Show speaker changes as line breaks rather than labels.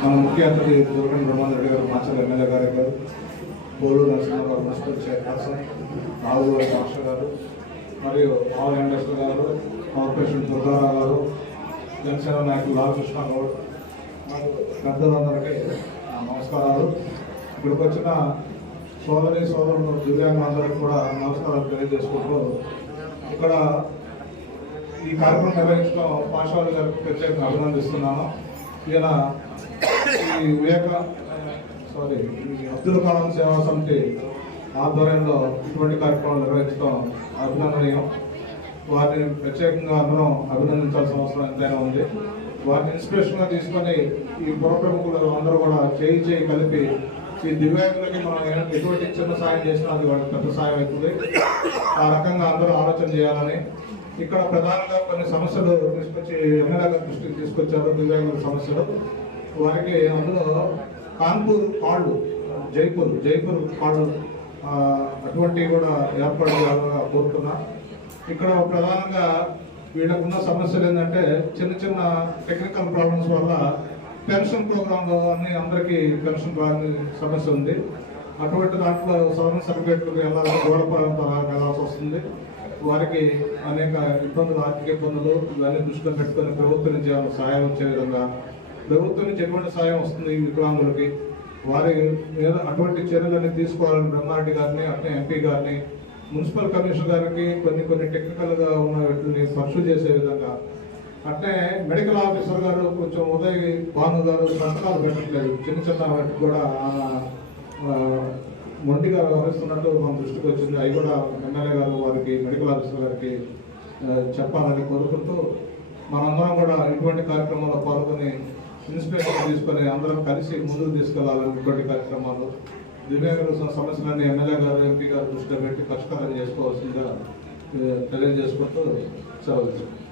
మన ముఖ్య అతిథి దుర్గం బ్రహ్మాన్ రెడ్డి గారు మాచల్ ఎమ్మెల్యే గారు గారు పోలు నరసింహారావు మున్సిపల్ చైర్పర్సన్ రాహుల్ గారు మాస్టర్ గారు మరియు ఆల్ వెంకటేశ్వర గారు కార్పొరేషన్ దుర్గారావు గారు జనసేన నాయకులు లాలకృష్ణ గౌడ్ పెద్దలందరికీ ఆ, నమస్కారాలు. ఇక్కడికి వచ్చిన సోదరి సోదరులు దివ్యాంగులందరికీ కూడా నమస్కారాలు తెలియజేసుకుంటూ ఇక్కడ ఈ కార్యక్రమం నిర్వహించడం పాఠశాల గారికి ప్రత్యేకంగా అభినందిస్తున్నాను. ఈయన ఈ వివేక సారీ ఈ అబ్దుల్ కలాం సేవా సమితి ఆధ్వర్యంలో ఇటువంటి కార్యక్రమాలు నిర్వహించడం అభినందనీయం. వారిని ప్రత్యేకంగా అందరం అభినందించాల్సిన అవసరం ఎంతైనా ఉంది. వారిని ఇన్స్పిరేషన్గా తీసుకొని ఈ పురప్రముఖులు అందరూ కూడా చేయి చేయి కలిపి ఈ దివ్యాంగులకి మనం ఎటువంటి చిన్న సాయం చేసినా అది వాళ్ళకి పెద్ద సాయం అవుతుంది. ఆ రకంగా అందరూ ఆలోచన చేయాలని ఇక్కడ ప్రధానంగా కొన్ని సమస్యలు తీసుకొచ్చి ఎమ్మెల్యే గారి దృష్టికి తీసుకొచ్చారు దివ్యాంగుల సమస్యలు. వారికి అందులో కాన్పూర్ కాళ్ళు జైపూర్ జైపూర్ కాళ్ళు అటువంటివి కూడా ఏర్పాటు చేయాలని కోరుతున్నా. ఇక్కడ ప్రధానంగా వీళ్ళకు ఉన్న సమస్యలు ఏంటంటే చిన్న చిన్న టెక్నికల్ ప్రాబ్లమ్స్ వల్ల పెన్షన్ ప్రోగ్రాంలో అన్ని అందరికీ పెన్షన్ రాని సమస్య ఉంది. అటువంటి దాంట్లో సవరణ సర్టిఫికేట్లకు వెళ్ళాలని గోడ వెళ్ళాల్సి వస్తుంది. వారికి అనేక ఇబ్బందులు ఆర్థిక ఇబ్బందులు ఇవన్నీ దృష్టిలో పెట్టుకొని ప్రభుత్వం నుంచి సహాయం వచ్చే విధంగా ప్రభుత్వం నుంచి ఎటువంటి సహాయం వస్తుంది ఈ వికలాంగులకి? వారి మీద అటువంటి చర్యలన్నీ తీసుకోవాలని బ్రహ్మారెడ్డి గారిని అట్నే ఎంపీ గారిని మున్సిపల్ కమిషనర్ గారికి కొన్ని కొన్ని టెక్నికల్గా ఉన్న వీటిని పర్సూ చేసే విధంగా. అట్నే మెడికల్ ఆఫీసర్ గారు కొంచెం ఉదయ్ భాను గారు సంతకాలు పెట్టట్లేదు. చిన్న చిన్న వాటికి కూడా ఆ, మొండిగా వ్యవహరిస్తున్నట్టు మన దృష్టికి వచ్చింది అవి కూడా ఎమ్మెల్యే గారు వారికి మెడికల్ ఆఫీసర్ గారికి చెప్పాలని కోరుకుంటూ మనందరం కూడా ఇటువంటి కార్యక్రమాల్లో పాల్గొని ఇన్స్పిరేషన్ తీసుకొని అందరం కలిసి ముందుకు తీసుకెళ్ళాలని ఇటువంటి కార్యక్రమాలు దివ్యాంగుల సమస్యలన్నీ ఎమ్మెల్యే గారు ఎంపీ గారు దృష్టిలో పెట్టి పరిష్కారం చేసుకోవాల్సిందిగా తెలియజేసుకుంటూ సెలవు తీసుకుంటాం.